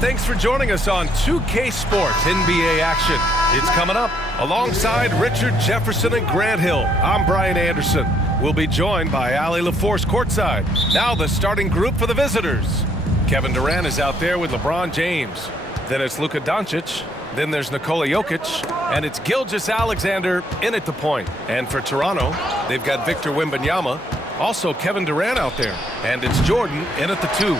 thanks for joining us on 2K Sports NBA action. It's coming up alongside Richard Jefferson and Grant Hill. I'm Brian Anderson. We'll be joined by Allie LaForce courtside. Now the starting group for the visitors. Kevin Durant is out there with LeBron James. Then it's Luka Doncic. Then there's Nikola Jokic. And it's Gilgeous-Alexander in at the point. And for Toronto, they've got Victor Wembanyama. Also Kevin Durant out there. And it's Jordan in at the 2.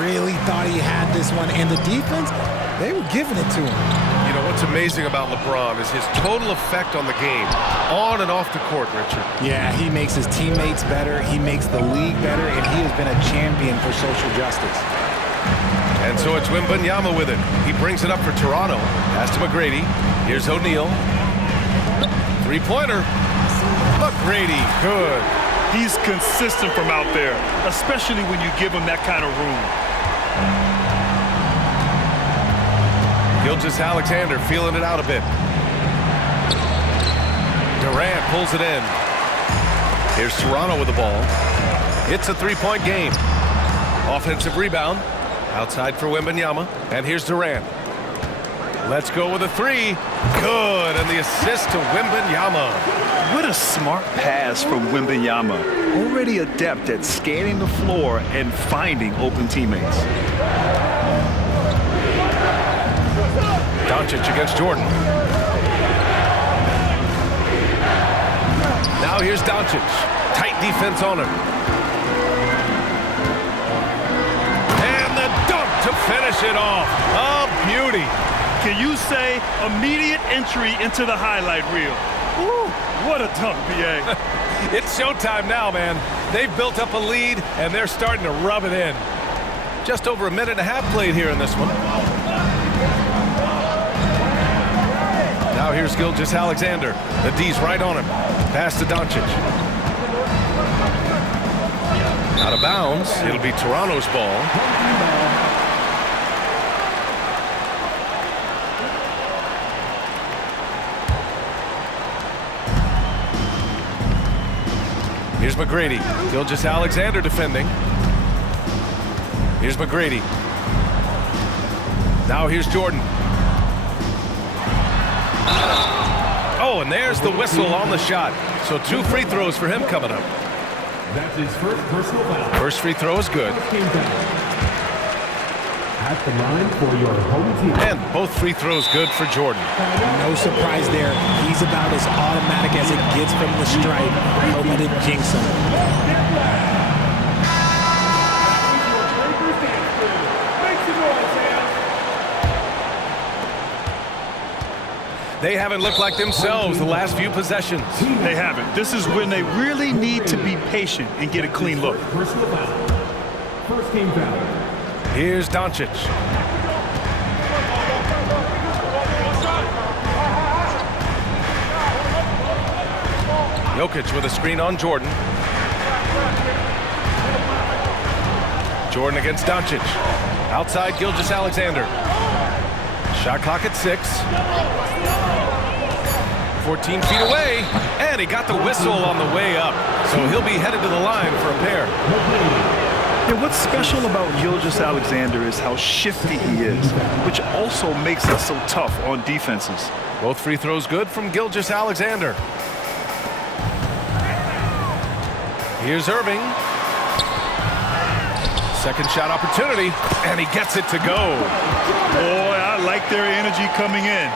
Really thought he had this one, and the defense, they were giving it to him. You know, what's amazing about LeBron is his total effect on the game, on and off the court, Richard. Yeah, he makes his teammates better, he makes the league better, and he has been a champion for social justice. And so it's Wembanyama with it. He brings it up for Toronto. Pass to McGrady. Here's O'Neal. Three-pointer. McGrady, good. He's consistent from out there, especially when you give him that kind of room. Gilgeous-Alexander feeling it out a bit. Durant pulls it in. Here's Toronto with the ball. It's a three-point game. Offensive rebound. Outside for Wembanyama. And here's Durant. Let's go with a 3. Good, and the assist to Wembanyama. What a smart pass from Wembanyama. Already adept at scanning the floor and finding open teammates. Doncic against Jordan. Now here's Doncic. Tight defense on him. And the dunk to finish it off. A beauty. Can you say immediate entry into the highlight reel? Woo, what a dunk, B.A. It's showtime now, man. They've built up a lead, and they're starting to rub it in. Just over a minute and a half played here in this one. Now here's Gilgeous-Alexander. The D's right on him. Pass to Doncic. Out of bounds. It'll be Toronto's ball. Here's McGrady. Gilgeous-Alexander defending. Here's McGrady. Now here's Jordan. Oh, and there's the whistle on the shot. So 2 free throws for him coming up. That's his first personal foul. First free throw is good. At the line for your home team. And both free throws good for Jordan. No surprise there. He's about as automatic as it gets from the stripe. Hope I didn't jinx him. They haven't looked like themselves the last few possessions. They haven't. This is when they really need to be patient and get a clean look. Personal foul. First team foul. Here's Doncic. Jokic with a screen on Jordan. Jordan against Doncic. Outside Gilgeous-Alexander. Shot clock at 6. 14 feet away, and he got the whistle on the way up. So he'll be headed to the line for a pair. And what's special about Gilgeous-Alexander is how shifty he is, which also makes it so tough on defenses. Both free throws good from Gilgeous-Alexander. Here's Irving. Second shot opportunity, and he gets it to go. Boy, I like their energy coming in.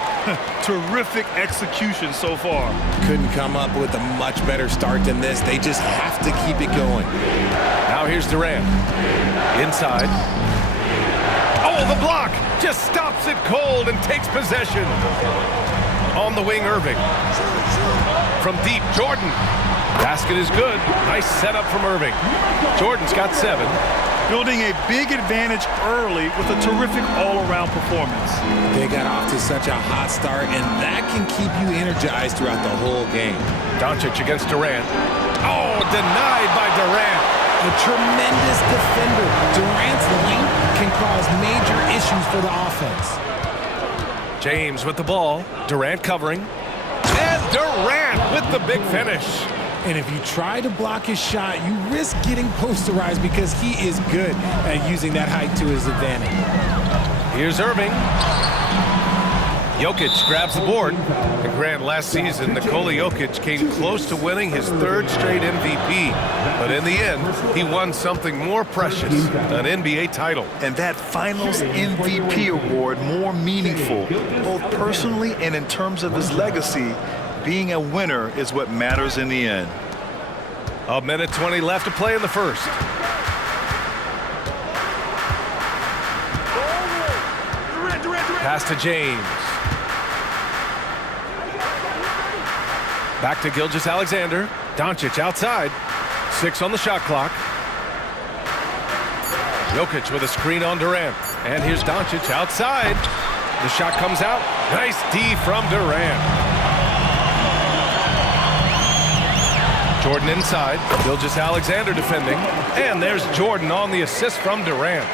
Terrific execution so far. Couldn't come up with a much better start than this. They just have to keep it going. Now here's Durant. Inside. Oh, the block! Just stops it cold and takes possession. On the wing, Irving. From deep, Jordan. Basket is good. Nice setup from Irving. Jordan's got 7. Building a big advantage early with a terrific all-around performance. They got off to such a hot start, and that can keep you energized throughout the whole game. Doncic against Durant. Oh, denied by Durant. A tremendous defender. Durant's length can cause major issues for the offense. James with the ball. Durant covering. And Durant with the big finish. And if you try to block his shot, you risk getting posterized because he is good at using that height to his advantage. Here's Irving. Jokic grabs the board. And Grant, last season, Nikola Jokic came close to winning his third straight MVP. But in the end, he won something more precious, an NBA title. And that Finals MVP award more meaningful, both personally and in terms of his legacy. Being a winner is what matters in the end. A minute 20 left to play in the first. Pass to James. Back to Gilgeous-Alexander. Doncic outside. 6 on the shot clock. Jokic with a screen on Durant. And here's Doncic outside. The shot comes out. Nice D from Durant. Jordan inside. Gilgeous-Alexander defending. And there's Jordan on the assist from Durant.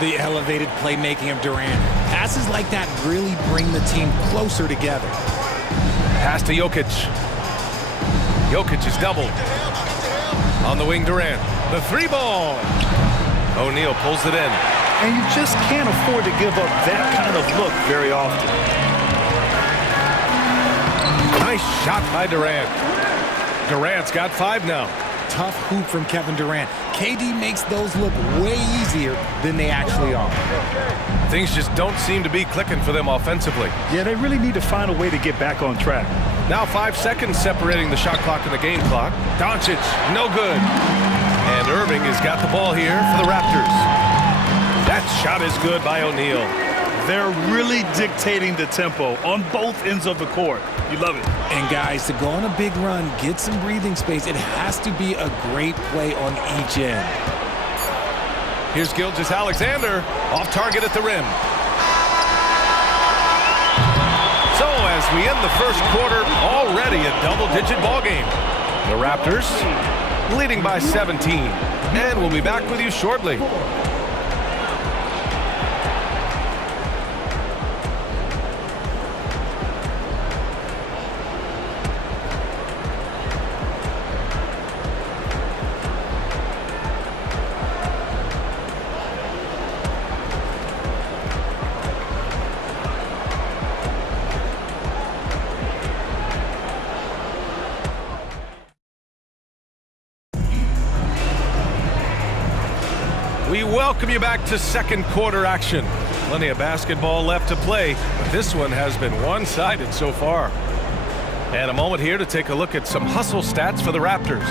The elevated playmaking of Durant. Passes like that really bring the team closer together. Pass to Jokic. Jokic is doubled. On the wing, Durant. The 3-ball. O'Neal pulls it in. And you just can't afford to give up that kind of look very often. Nice shot by Durant. Durant's got 5 now. Tough hoop from Kevin Durant. KD makes those look way easier than they actually are. Things just don't seem to be clicking for them offensively. Yeah, they really need to find a way to get back on track. Now 5 seconds separating the shot clock and the game clock. Doncic, no good. And Irving has got the ball here for the Raptors. That shot is good by O'Neal. They're really dictating the tempo on both ends of the court. You love it. And guys, to go on a big run, get some breathing space, it has to be a great play on each end. Here's Gilgeous-Alexander, off target at the rim. So as we end the first quarter, already a double-digit ball game. The Raptors leading by 17. And we'll be back with you shortly. We welcome you back to second quarter action. Plenty of basketball left to play, but this one has been one-sided so far. And a moment here to take a look at some hustle stats for the Raptors.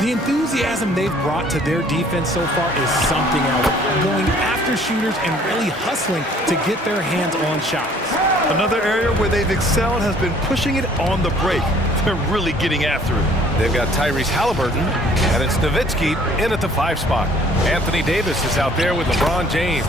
The enthusiasm they've brought to their defense so far is something else. Going after shooters and really hustling to get their hands on shots. Another area where they've excelled has been pushing it on the break. They're really getting after it. They've got Tyrese Halliburton, and it's Nowitzki in at the 5 spot. Anthony Davis is out there with LeBron James.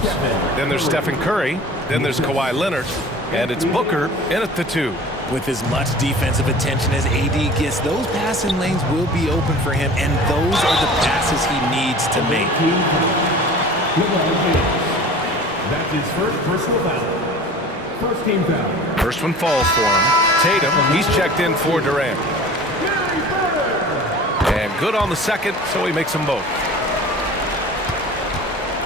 Then there's Stephen Curry. Then there's Kawhi Leonard. And it's Booker in at the 2. With as much defensive attention as AD gets, those passing lanes will be open for him, and those are the passes he needs to make. That's his first personal foul. First team foul. First one falls for him. Tatum, he's checked in for Durant. And good on the second, so he makes them both.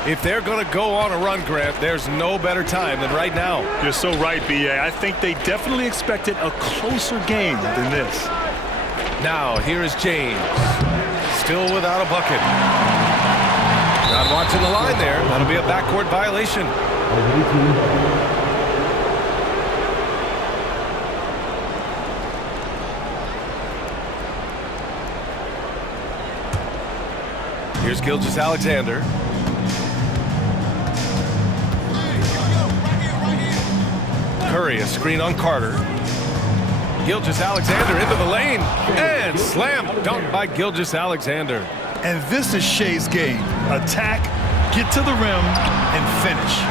If they're going to go on a run, Grant, there's no better time than right now. You're so right, B.A. I think they definitely expected a closer game than this. Now, here is James. Still without a bucket. Not watching the line there. That'll be a backcourt violation. Here's Gilgeous-Alexander. Curry, a screen on Carter. Gilgeous-Alexander into the lane. And slam dunk by Gilgeous-Alexander. And this is Shea's game. Attack, get to the rim, and finish.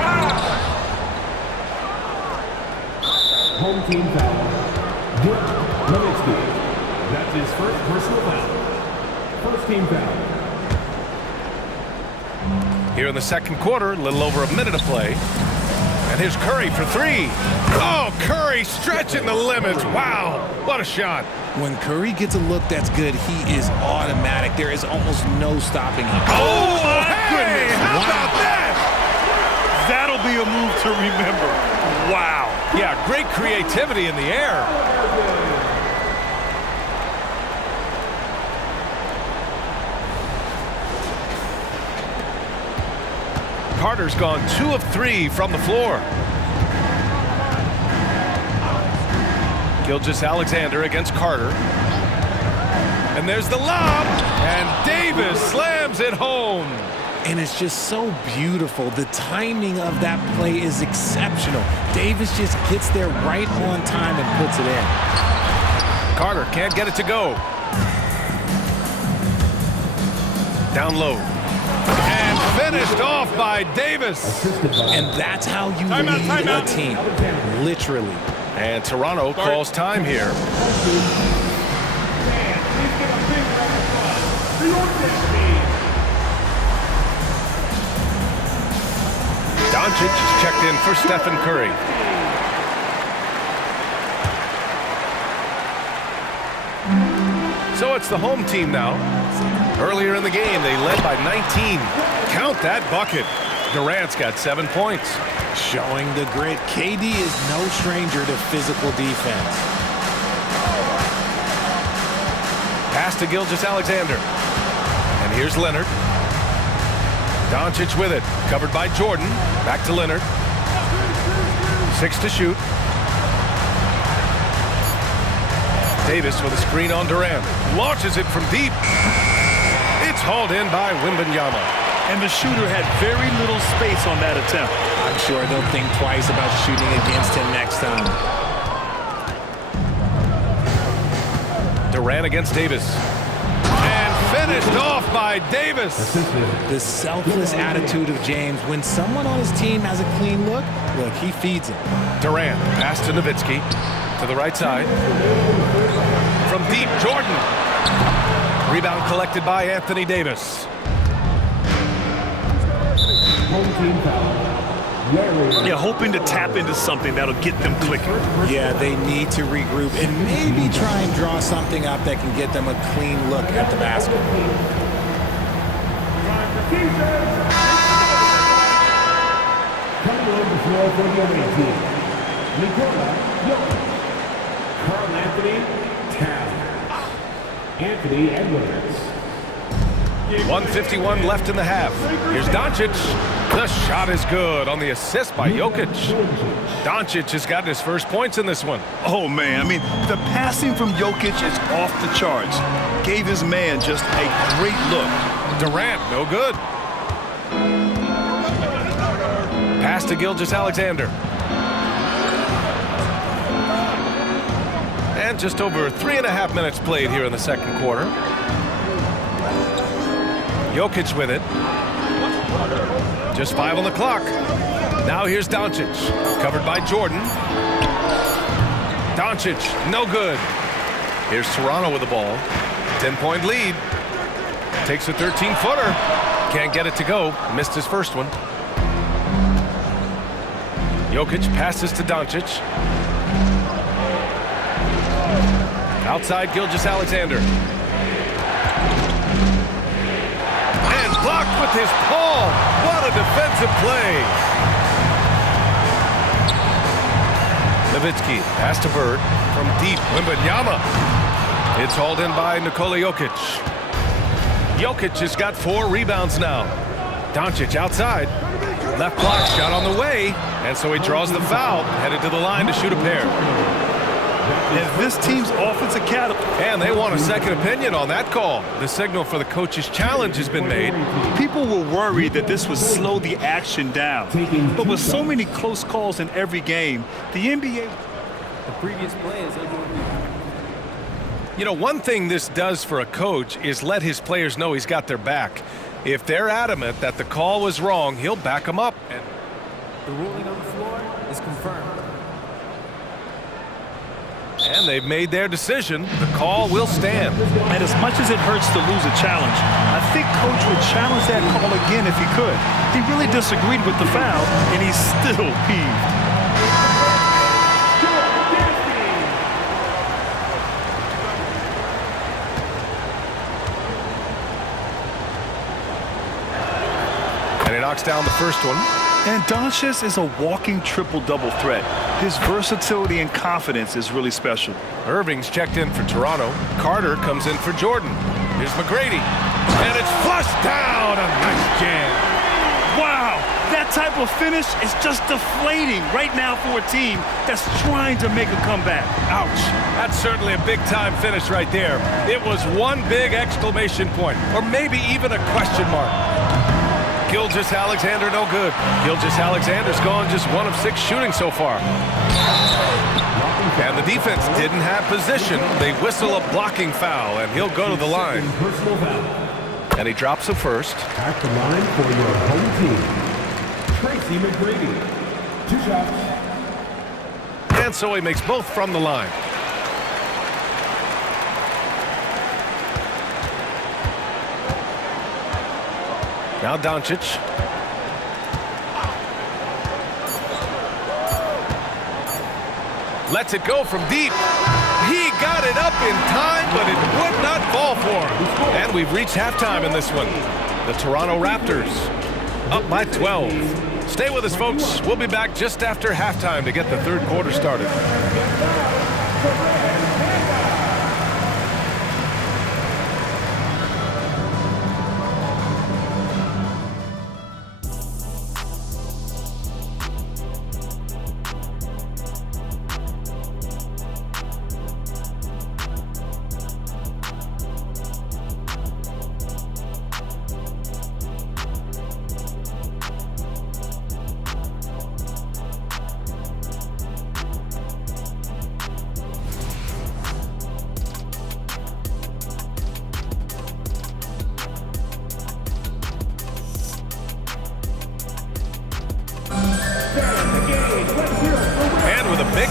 Home team foul. Nowitzki. That's his first personal foul. First team foul. Here in the second quarter, a little over a minute to play. And here's Curry for 3. Oh, Curry stretching the limits. Wow, what a shot. When Curry gets a look that's good, he is automatic. There is almost no stopping him. Oh, hey, how about that? That'll be a move to remember. Wow. Yeah, great creativity in the air. Carter's gone 2 of 3 from the floor. Gilgeous-Alexander against Carter. And there's the lob, and Davis slams it home. And it's just so beautiful. The timing of that play is exceptional. Davis just gets there right on time and puts it in. Carter can't get it to go. Down low. And finished off by Davis. And that's how you lead a team, literally. And Toronto calls time here. Doncic is checked in for Stephen Curry. So it's the home team now. Earlier in the game, they led by 19. Count that bucket. Durant's got 7 points. Showing the grit, KD is no stranger to physical defense. Pass to Gilgeous-Alexander. And here's Leonard. Doncic with it. Covered by Jordan. Back to Leonard. 6 to shoot. Davis with a screen on Durant. Launches it from deep. It's hauled in by Wembanyama. And the shooter had very little space on that attempt. I'm sure they'll think twice about shooting against him next time. Durant against Davis. And finished off by Davis. The selfless attitude of James. When someone on his team has a clean look, he feeds him. Durant, pass to Nowitzki. To the right side. From deep, Jordan. Rebound collected by Anthony Davis. Yeah, hoping to tap into something that'll get them clicking. Yeah, they need to regroup and maybe try and draw something up that can get them a clean look at the basket. Coming on the floor for the away team, Nikola Jokic, Karl Anthony Towns, Anthony Edwards. 1:51 left in the half. Here's Doncic. The shot is good on the assist by Jokic. Doncic has gotten his first points in this one. Oh, man. I mean, the passing from Jokic is off the charts. Gave his man just a great look. Durant, no good. Pass to Gilgeous-Alexander. And just over 3.5 minutes played here in the second quarter. Jokic with it. Just 5 on the clock. Now here's Doncic. Covered by Jordan. Doncic, no good. Here's Toronto with the ball. 10-point lead. Takes a 13-footer. Can't get it to go. Missed his first one. Jokic passes to Doncic. Outside Gilgeous-Alexander. And blocked with his palm. What a defensive play. Nowitzki, pass to Bird. From deep, Wembanyama. It's hauled in by Nikola Jokic. Jokic has got 4 rebounds now. Doncic outside. Left block shot on the way. And so he draws the foul. Headed to the line to shoot a pair. And this team's offensive catalyst. And they want a second opinion on that call. The signal for the coach's challenge has been made. People were worried that this would slow the action down. But with so many close calls in every game, the NBA... The previous play is You know, one thing this does for a coach is let his players know he's got their back. If they're adamant that the call was wrong, he'll back them up. And the ruling on the floor is confirmed. And they've made their decision. The call will stand. And as much as it hurts to lose a challenge, I think Coach would challenge that call again if he could. He really disagreed with the foul, and he's still peeved. And he knocks down the first one. And Doncic is a walking triple-double threat. His versatility and confidence is really special. Irving's checked in for Toronto. Carter comes in for Jordan. Here's McGrady. And it's flushed down. A nice jam. Wow, that type of finish is just deflating right now for a team that's trying to make a comeback. Ouch. That's certainly a big-time finish right there. It was one big exclamation point, or maybe even a question mark. Gilgeous-Alexander no good. Gilgeous-Alexander's gone just 1 of 6 shooting so far. And the defense didn't have position. They whistle a blocking foul, and he'll go to the line. And he drops a first. At the line for your home team, Tracy McGrady. 2 shots. And so he makes both from the line. Now Doncic. Lets it go from deep. He got it up in time, but it would not fall for him. And we've reached halftime in this one. The Toronto Raptors up by 12. Stay with us, folks. We'll be back just after halftime to get the third quarter started.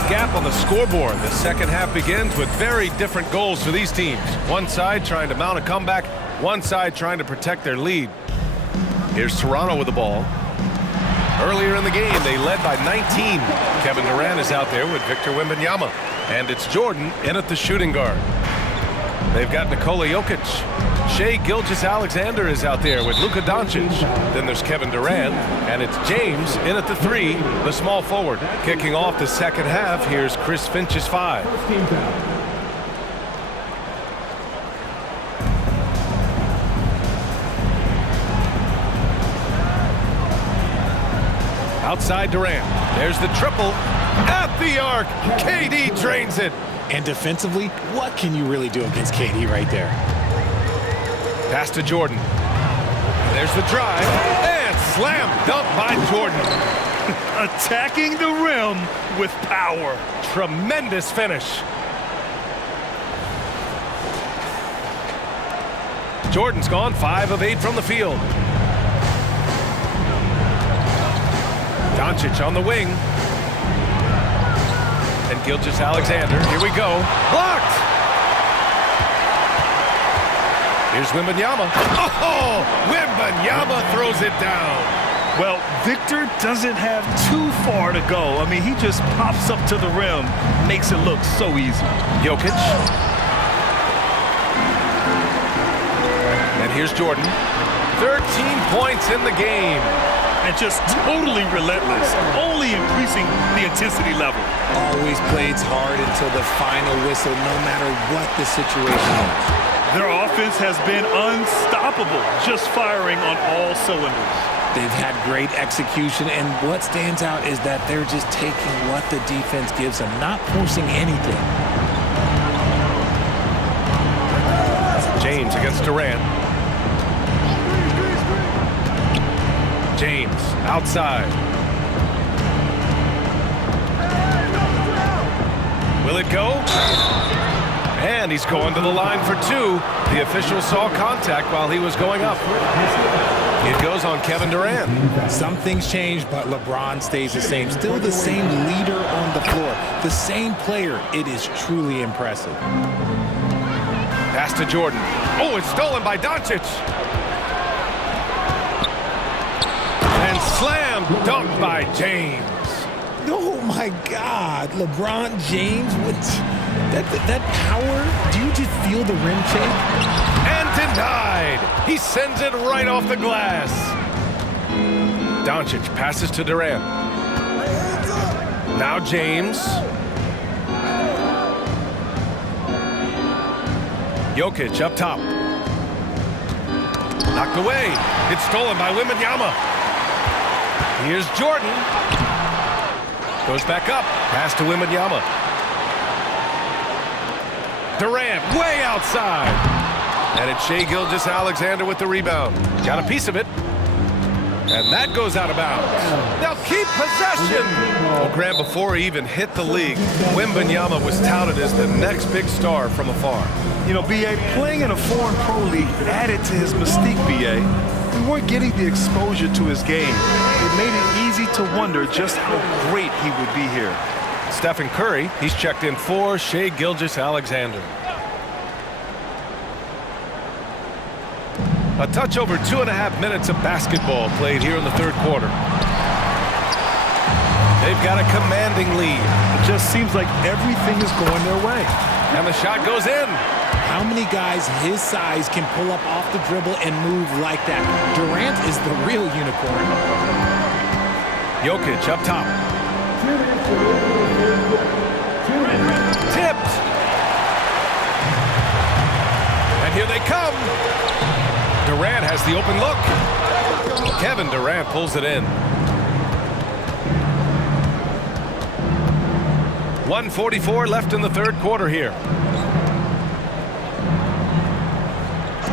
Gap on the scoreboard. The second half begins with very different goals for these teams. One side trying to mount a comeback, one side trying to protect their lead. Here's Toronto with the ball. Earlier in the game, they led by 19. Kevin Durant is out there with Victor Wembanyama. And it's Jordan in at the shooting guard. They've got Nikola Jokic. Shai Gilgeous-Alexander is out there with Luka Doncic. Then there's Kevin Durant, and it's James in at the 3, the small forward. Kicking off the second half, here's Chris Finch's 5. Outside Durant. There's the triple at the arc. KD drains it. And defensively, what can you really do against KD right there? Pass to Jordan. There's the drive. And slam dunk by Jordan. Attacking the rim with power. Tremendous finish. Jordan's gone 5 of 8 from the field. Doncic on the wing. And Gilgeous-Alexander. Here we go. Blocked! Here's Wembanyama. Oh! Wembanyama throws it down. Well, Victor doesn't have too far to go. I mean, he just pops up to the rim, makes it look so easy. Jokic. And here's Jordan. 13 points in the game. And just totally relentless, only increasing the intensity level. Always plays hard until the final whistle, no matter what the situation is. Their offense has been unstoppable, just firing on all cylinders. They've had great execution, and what stands out is that they're just taking what the defense gives them, not forcing anything. James against Durant. James outside. Will it go? And he's going to the line for 2. The official saw contact while he was going up. It goes on Kevin Durant. Some things change, but LeBron stays the same. Still the same leader on the floor. The same player. It is truly impressive. Pass to Jordan. Oh, it's stolen by Doncic. And slam dunk by James. Oh, my God. LeBron James with that power. Do you just feel the rim shake? And denied. He sends it right off the glass. Doncic passes to Durant. Now James. Jokic up top. Knocked away. It's stolen by Wembanyama. Here's Jordan. Goes back up. Pass to Wembanyama. Durant way outside. And it's Shai Gilgeous-Alexander with the rebound. Got a piece of it. And that goes out of bounds. They'll keep possession. Well, Grant, before he even hit the league, Wembanyama was touted as the next big star from afar. You know, B.A., playing in a foreign pro league added to his mystique, B.A. We weren't getting the exposure to his game. It made it easy to wonder just how great he would be here. Stephen Curry, he's checked in for Shai Gilgeous-Alexander. A touch over 2.5 minutes of basketball played here in the third quarter. They've got a commanding lead. It just seems like everything is going their way. And the shot goes in. How many guys his size can pull up off the dribble and move like that? Durant is the real unicorn. Jokic up top. Tipped. And here they come. Durant has the open look. Kevin Durant pulls it in. 1:44 left in the third quarter here.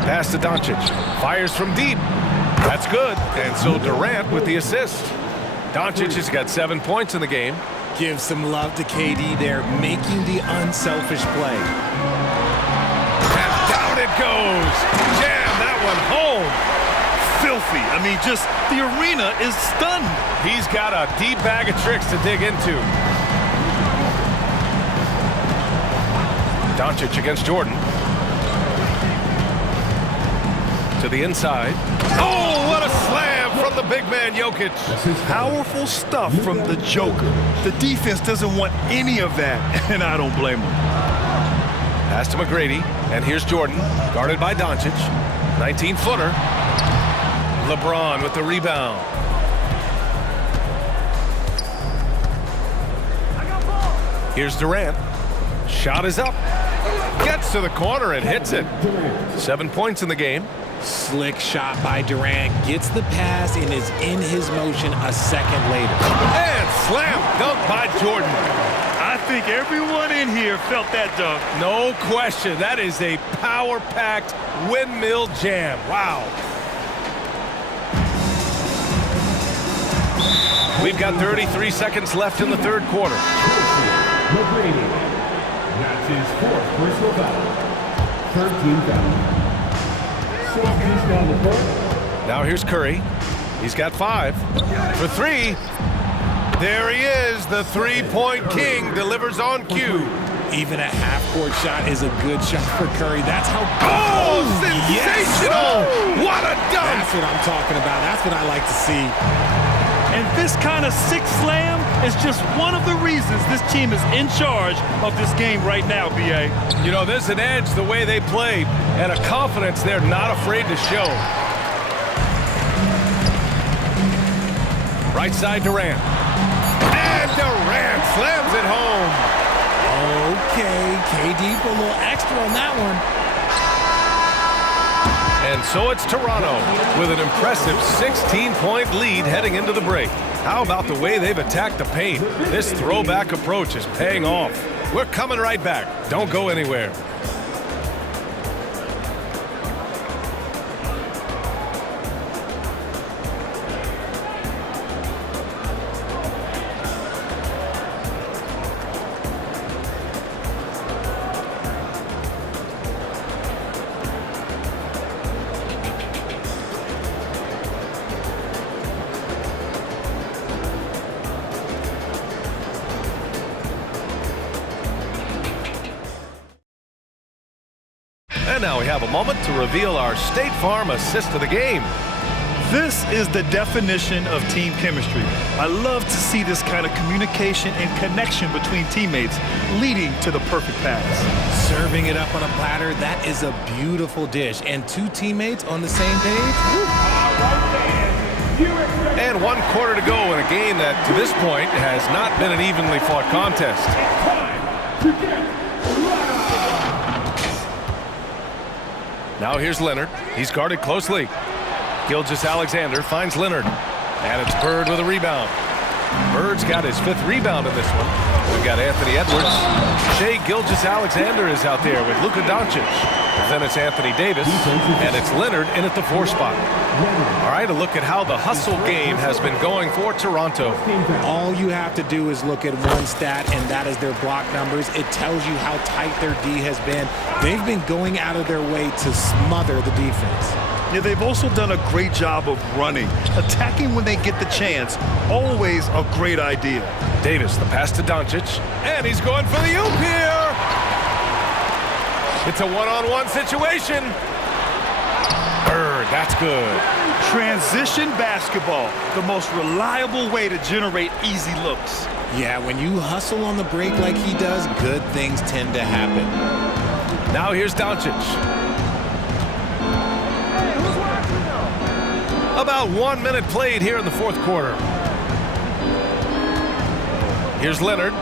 Pass to Doncic. Fires from deep. That's good. And so Durant with the assist. Doncic has got 7 points in the game. Give some love to KD there, making the unselfish play. And down it goes. Jam that one home. Filthy. I mean, just the arena is stunned. He's got a deep bag of tricks to dig into. Doncic against Jordan. To the inside. Oh, what a slam from the big man Jokic. Powerful stuff from the Joker. The defense doesn't want any of that, and I don't blame them. Pass to McGrady, and here's Jordan, guarded by Doncic. 19-footer. LeBron with the rebound. Here's Durant. Shot is up. Gets to the corner and hits it. 7 points in the game. Slick shot by Durant. Gets the pass and is in his motion a second later. And slam dunk by Jordan. I think everyone in here felt that dunk. No question. That is a power-packed windmill jam. Wow. We've got 33 seconds left in the third quarter. That's his fourth personal foul. 13 foul. Now here's Curry. He's got 5 for 3. There he is. The three-point king delivers on cue. Even a half-court shot is a good shot for Curry. That's how... Oh, sensational! Yes. What a dunk! That's what I'm talking about. That's what I like to see. And this kind of sick slam is just one of the reasons this team is in charge of this game right now, B.A. You know, there's an edge the way they play and a confidence they're not afraid to show. Right side Durant. And Durant slams it home. Okay, KD put a little extra on that one. And so it's Toronto with an impressive 16-point lead heading into the break. How about the way they've attacked the paint? This throwback approach is paying off. We're coming right back. Don't go anywhere. And now we have a moment to reveal our State Farm assist of the game. This is the definition of team chemistry. I love to see this kind of communication and connection between teammates leading to the perfect pass. Serving it up on a platter, that is a beautiful dish. And two teammates on the same page? And 1 quarter to go in a game that, to this point, has not been an evenly fought contest. Now here's Leonard. He's guarded closely. Gilgeous-Alexander finds Leonard. And it's Bird with a rebound. Bird's got his 5th rebound in this one. We've got Anthony Edwards. Shai Gilgeous-Alexander is out there with Luka Doncic. Then it's Anthony Davis, and it's Leonard in at the 4 spot. All right, a look at how the hustle game has been going for Toronto. All you have to do is look at one stat, and that is their block numbers. It tells you how tight their D has been. They've been going out of their way to smother the defense. Yeah, they've also done a great job of running. Attacking when they get the chance, always a great idea. Davis, the pass to Doncic, and he's going for the oop here. It's a one-on-one situation. Bird, that's good. Transition basketball, the most reliable way to generate easy looks. Yeah, when you hustle on the break like he does, good things tend to happen. Now here's Doncic. About 1 minute played here in the 4th quarter. Here's Leonard.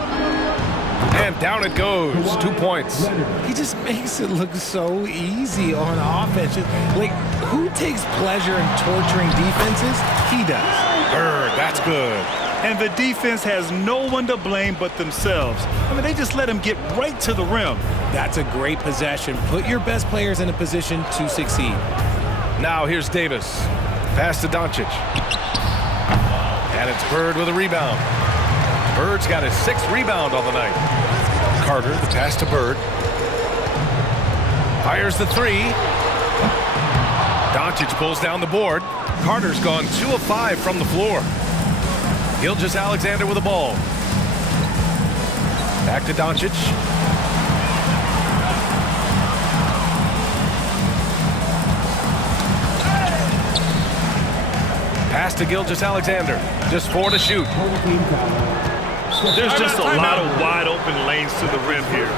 And down it goes. 2 points. He just makes it look so easy on offense. Like, who takes pleasure in torturing defenses? He does. Bird, that's good. And the defense has no one to blame but themselves. I mean, they just let him get right to the rim. That's a great possession. Put your best players in a position to succeed. Now here's Davis. Pass to Doncic. And it's Bird with a rebound. Bird's got his 6th rebound on the night. Carter, the pass to Bird. Fires the 3. Doncic pulls down the board. Carter's gone 2 of 5 from the floor. Gilgeous-Alexander with the ball. Back to Doncic. Pass to Gilgeous-Alexander. Just 4 to shoot. There's just a lot of wide open lanes to the rim here.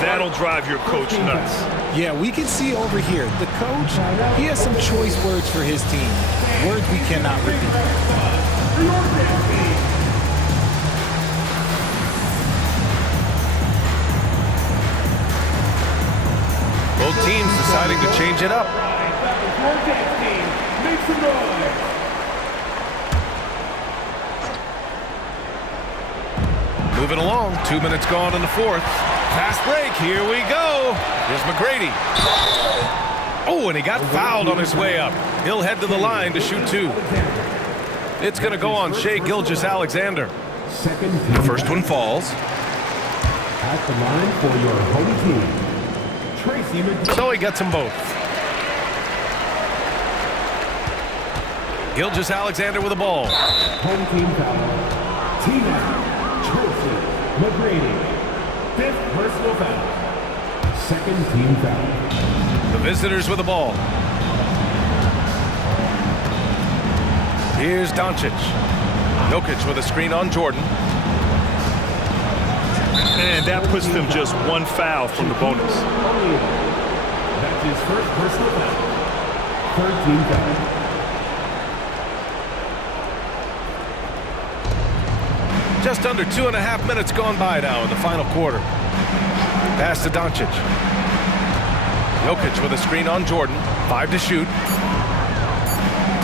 That'll drive your coach nuts. Yeah, we can see over here, the coach, he has some choice words for his team. Words we cannot repeat. Both teams deciding to change it up. Moving along, 2 minutes gone in the 4th. Fast break, here we go. Here's McGrady. Oh, and he got fouled on his way up. He'll head to the line to shoot 2. It's going to go on Shai Gilgeous-Alexander. The first one falls. At the line for your home team, Tracy McGrady. So he gets them both. Gilgeous-Alexander with the ball. Home team foul. Team out. Tracy McGrady. 5th personal foul. 2nd team foul. The visitors with the ball. Here's Doncic. Jokic with a screen on Jordan. And that puts them just 1 foul from the bonus. That's his 1st personal foul. 3rd team foul. Just under 2.5 minutes gone by now in the final quarter. Pass to Doncic. Jokic with a screen on Jordan. 5 to shoot.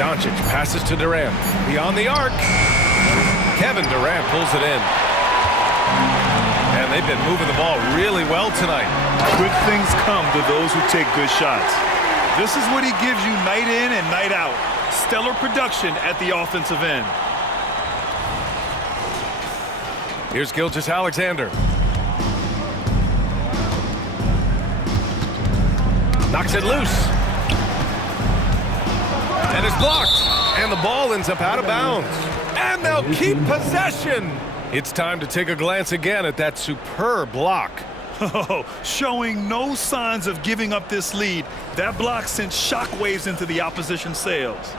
Doncic passes to Durant. Beyond the arc. Kevin Durant pulls it in. And they've been moving the ball really well tonight. Good things come to those who take good shots. This is what he gives you night in and night out. Stellar production at the offensive end. Here's Gilgeous-Alexander. Knocks it loose. And it's blocked. And the ball ends up out of bounds. And they'll keep possession. It's time to take a glance again at that superb block. Oh, showing no signs of giving up this lead. That block sent shockwaves into the opposition sails.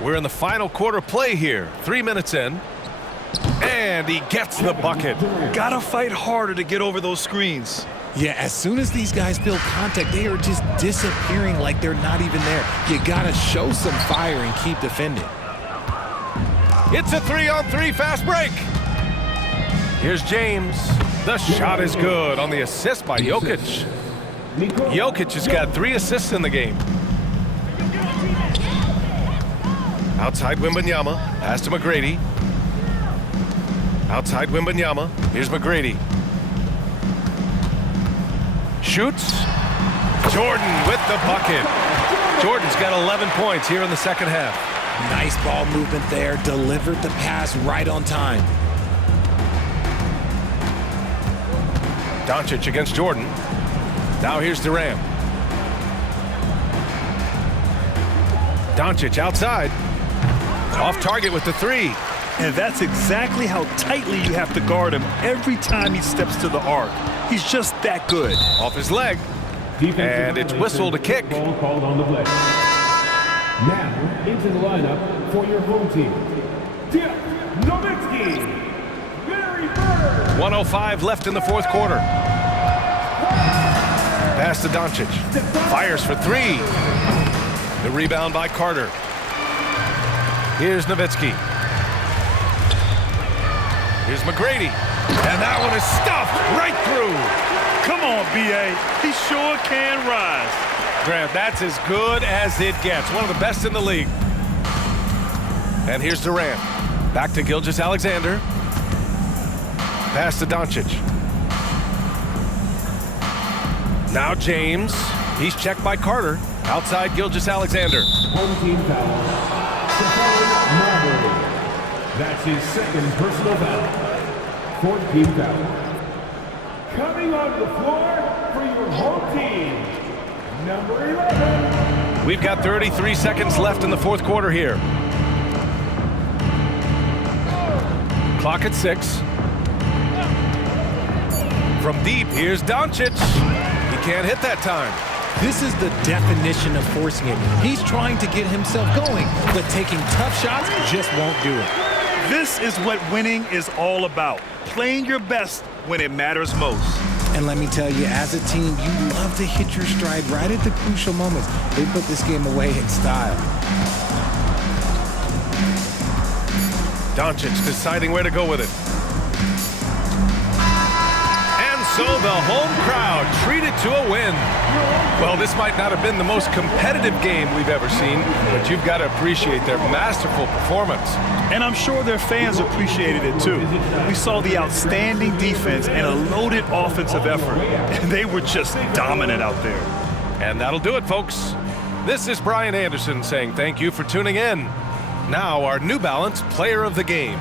We're in the final quarter play here. 3 minutes in. And he gets the bucket. Gotta fight harder to get over those screens. Yeah, as soon as these guys feel contact, they are just disappearing like they're not even there. You gotta show some fire and keep defending. It's a 3-on-3 fast break. Here's James. The shot is good on the assist by Jokic. Jokic has got 3 assists in the game. Outside Wembanyama, pass to McGrady. Outside Wembanyama, here's McGrady. Shoots. Jordan with the bucket. Jordan's got 11 points here in the second half. Nice ball movement there, delivered the pass right on time. Doncic against Jordan. Now here's Durant. Doncic outside. Off target with the 3. And that's exactly how tightly you have to guard him every time he steps to the arc. He's just that good. Off his leg. And it's whistled a kick. Ball called on the play. Now into the lineup for your home team. Dirk Nowitzki. Larry Bird. 1:05 left in the fourth quarter. Pass to Doncic. Fires for 3. The rebound by Carter. Here's Nowitzki. Here's McGrady. And that one is stuffed right through. Come on, B.A. He sure can rise. Grant, that's as good as it gets. One of the best in the league. And here's Durant. Back to Gilgeous-Alexander. Pass to Doncic. Now James. He's checked by Carter. Outside Gilgeous-Alexander. Home team foul. Stephon Marbury. That's his second personal foul. Fourth team foul. Coming onto the floor for your home team, number 11. We've got 33 seconds left in the fourth quarter here. Clock at 6. From deep, here's Doncic. He can't hit that time. This is the definition of forcing it. He's trying to get himself going, but taking tough shots just won't do it. This is what winning is all about. Playing your best when it matters most. And let me tell you, as a team, you love to hit your stride right at the crucial moments. They put this game away in style. Doncic deciding where to go with it. And so the home crowd treated to a win. Well, this might not have been the most competitive game we've ever seen, but you've got to appreciate their masterful performance. And I'm sure their fans appreciated it too. We saw the outstanding defense and a loaded offensive effort. And they were just dominant out there. And that'll do it, folks. This is Brian Anderson saying thank you for tuning in. Now our New Balance Player of the Game.